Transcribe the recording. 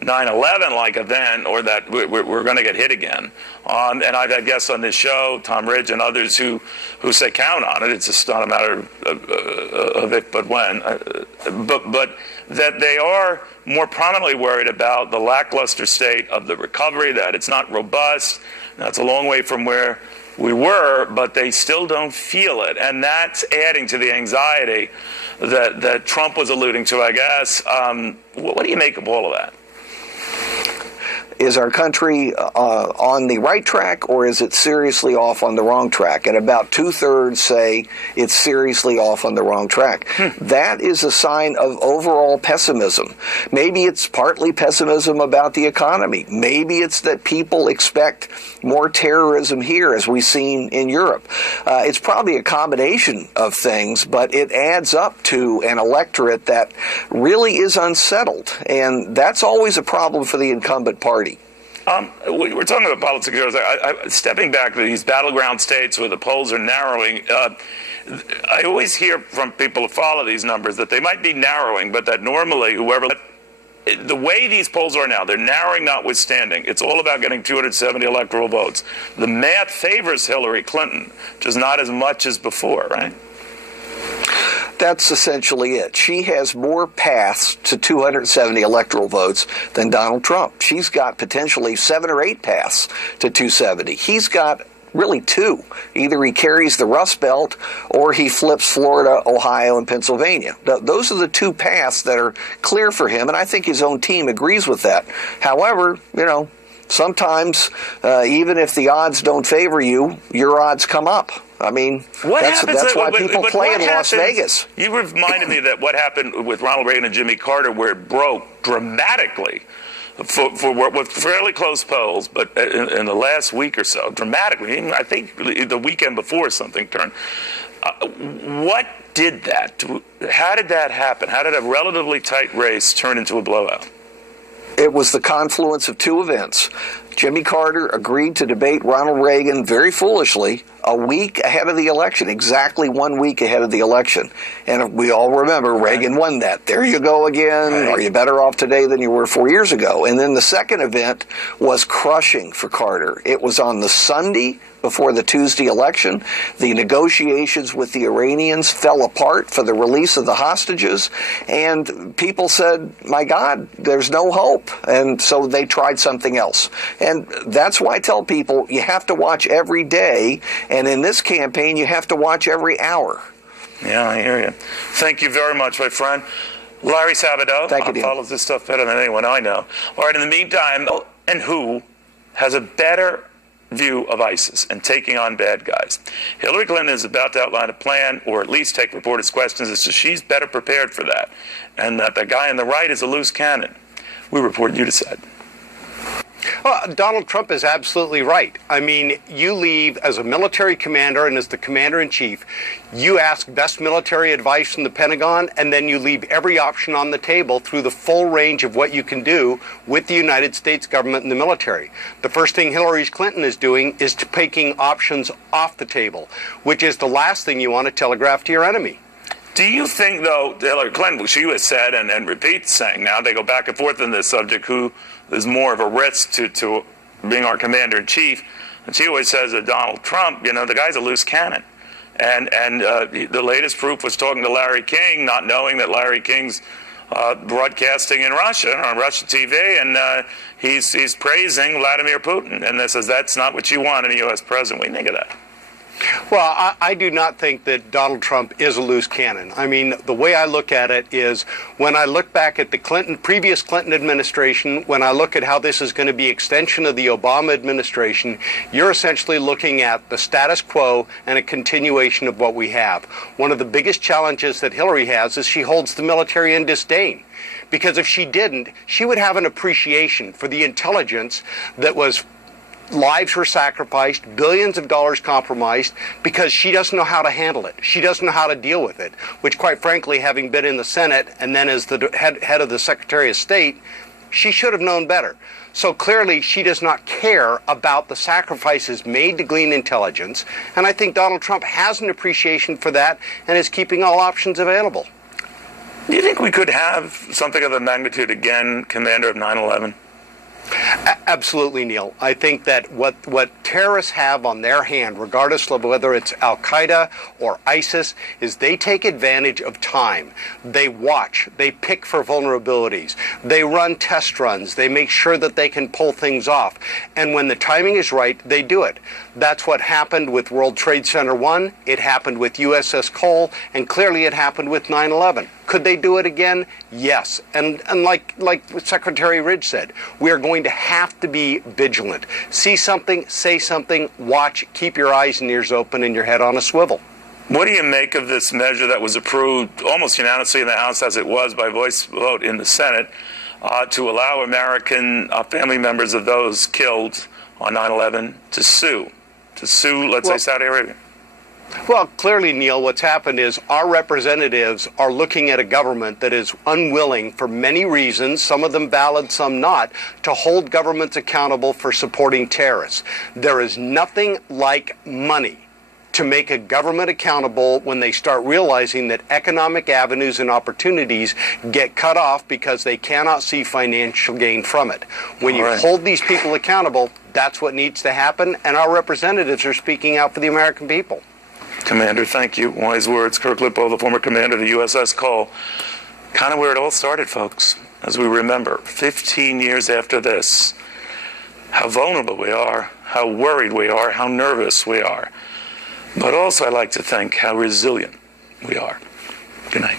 9/11-like event, or that we're going to get hit again. And I've had guests on this show, Tom Ridge and others, who say count on it. It's just not a matter of if but when. But that they are more prominently worried about the lackluster state of the recovery, that it's not robust. That's a long way from where we were, but they still don't feel it. And that's adding to the anxiety that Trump was alluding to, I guess. What do you make of all of that? Is our country on the right track, or is it seriously off on the wrong track? And about 2/3 say it's seriously off on the wrong track. That is a sign of overall pessimism. Maybe it's partly pessimism about the economy. Maybe it's that people expect more terrorism here, as we've seen in Europe. It's probably a combination of things, but it adds up to an electorate that really is unsettled. And that's always a problem for the incumbent party. We're talking about politics here. Stepping back to these battleground states where the polls are narrowing, I always hear from people who follow these numbers that they might be narrowing, but that normally the way these polls are now, they're narrowing notwithstanding. It's all about getting 270 electoral votes. The math favors Hillary Clinton, just not as much as before, right? That's essentially it. She has more paths to 270 electoral votes than Donald Trump. She's got potentially 7 or 8 paths to 270. He's got really 2. Either he carries the Rust Belt or he flips Florida, Ohio, and Pennsylvania. Those are the 2 paths that are clear for him, and I think his own team agrees with that. However, sometimes even if the odds don't favor you, your odds come up. I mean, that's why people play in Las Vegas. You reminded me that what happened with Ronald Reagan and Jimmy Carter, where it broke dramatically with fairly close polls, but in the last week or so, dramatically. I think the weekend before something turned. What did that? How did that happen? How did a relatively tight race turn into a blowout? It was the confluence of 2 events. Jimmy Carter agreed to debate Ronald Reagan very foolishly a week ahead of the election, exactly 1 week ahead of the election. And we all remember Reagan won that. There you go again. Right. Are you better off today than you were 4 years ago? And then the second event was crushing for Carter. It was on the Sunday before the Tuesday election. The negotiations with the Iranians fell apart for the release of the hostages, and people said, my God, there's no hope. And so they tried something else. And that's why I tell people you have to watch every day, and in this campaign you have to watch every hour. Yeah, I hear you. Thank you very much, my friend. Larry Sabato. Thank you, Dean. Follows this stuff better than anyone I know. All right, in the meantime, and who has a better view of ISIS and taking on bad guys? Hillary Clinton is about to outline a plan, or at least take reporters' questions as to she's better prepared for that, and that the guy on the right is a loose cannon. We report, you decide. Well, Donald Trump is absolutely right. I mean, you leave as a military commander and as the commander-in-chief, you ask best military advice from the Pentagon, and then you leave every option on the table through the full range of what you can do with the United States government and the military. The first thing Hillary Clinton is doing is taking options off the table, which is the last thing you want to telegraph to your enemy. Do you think, though, Hillary Clinton, she was said and repeats saying now, they go back and forth on this subject, who is more of a risk to being our commander-in-chief, and she always says that Donald Trump, the guy's a loose cannon. And the latest proof was talking to Larry King, not knowing that Larry King's broadcasting in Russia, on Russian TV, and he's praising Vladimir Putin, and this says that's not what you want in a U.S. president. What do you think of that? Well, I do not think that Donald Trump is a loose cannon. I mean, the way I look at it is when I look back at the previous Clinton administration, when I look at how this is going to be extension of the Obama administration, you're essentially looking at the status quo and a continuation of what we have. One of the biggest challenges that Hillary has is she holds the military in disdain. Because if she didn't, she would have an appreciation for the intelligence that was lives were sacrificed, billions of dollars compromised, because she doesn't know how to handle it. She doesn't know how to deal with it, which quite frankly, having been in the Senate and then as the head of the Secretary of State, she should have known better. So clearly she does not care about the sacrifices made to glean intelligence, and I think Donald Trump has an appreciation for that and is keeping all options available. Do you think we could have something of the magnitude again, Commander, of 9/11? Absolutely, Neil. I think that what terrorists have on their hand, regardless of whether it's Al-Qaeda or ISIS, is they take advantage of time. They watch. They pick for vulnerabilities. They run test runs. They make sure that they can pull things off. And when the timing is right, they do it. That's what happened with World Trade Center 1. It happened with USS Cole. And clearly it happened with 9/11. Could they do it again? Yes. And like Secretary Ridge said, we are going to have to be vigilant. See something, say something, watch, keep your eyes and ears open and your head on a swivel. What do you make of this measure that was approved almost unanimously in the House, as it was by voice vote in the Senate, to allow American family members of those killed on 9/11 to sue, let's say, Saudi Arabia? Well, clearly, Neil, what's happened is our representatives are looking at a government that is unwilling, for many reasons, some of them valid, some not, to hold governments accountable for supporting terrorists. There is nothing like money to make a government accountable when they start realizing that economic avenues and opportunities get cut off because they cannot see financial gain from it. When you hold these people accountable, that's what needs to happen, and our representatives are speaking out for the American people. Commander, thank you. Wise words. Kirk Lippo, the former commander of the USS Cole. Kind of where it all started, folks, as we remember, 15 years after this, how vulnerable we are, how worried we are, how nervous we are. But also, I like to think how resilient we are. Good night.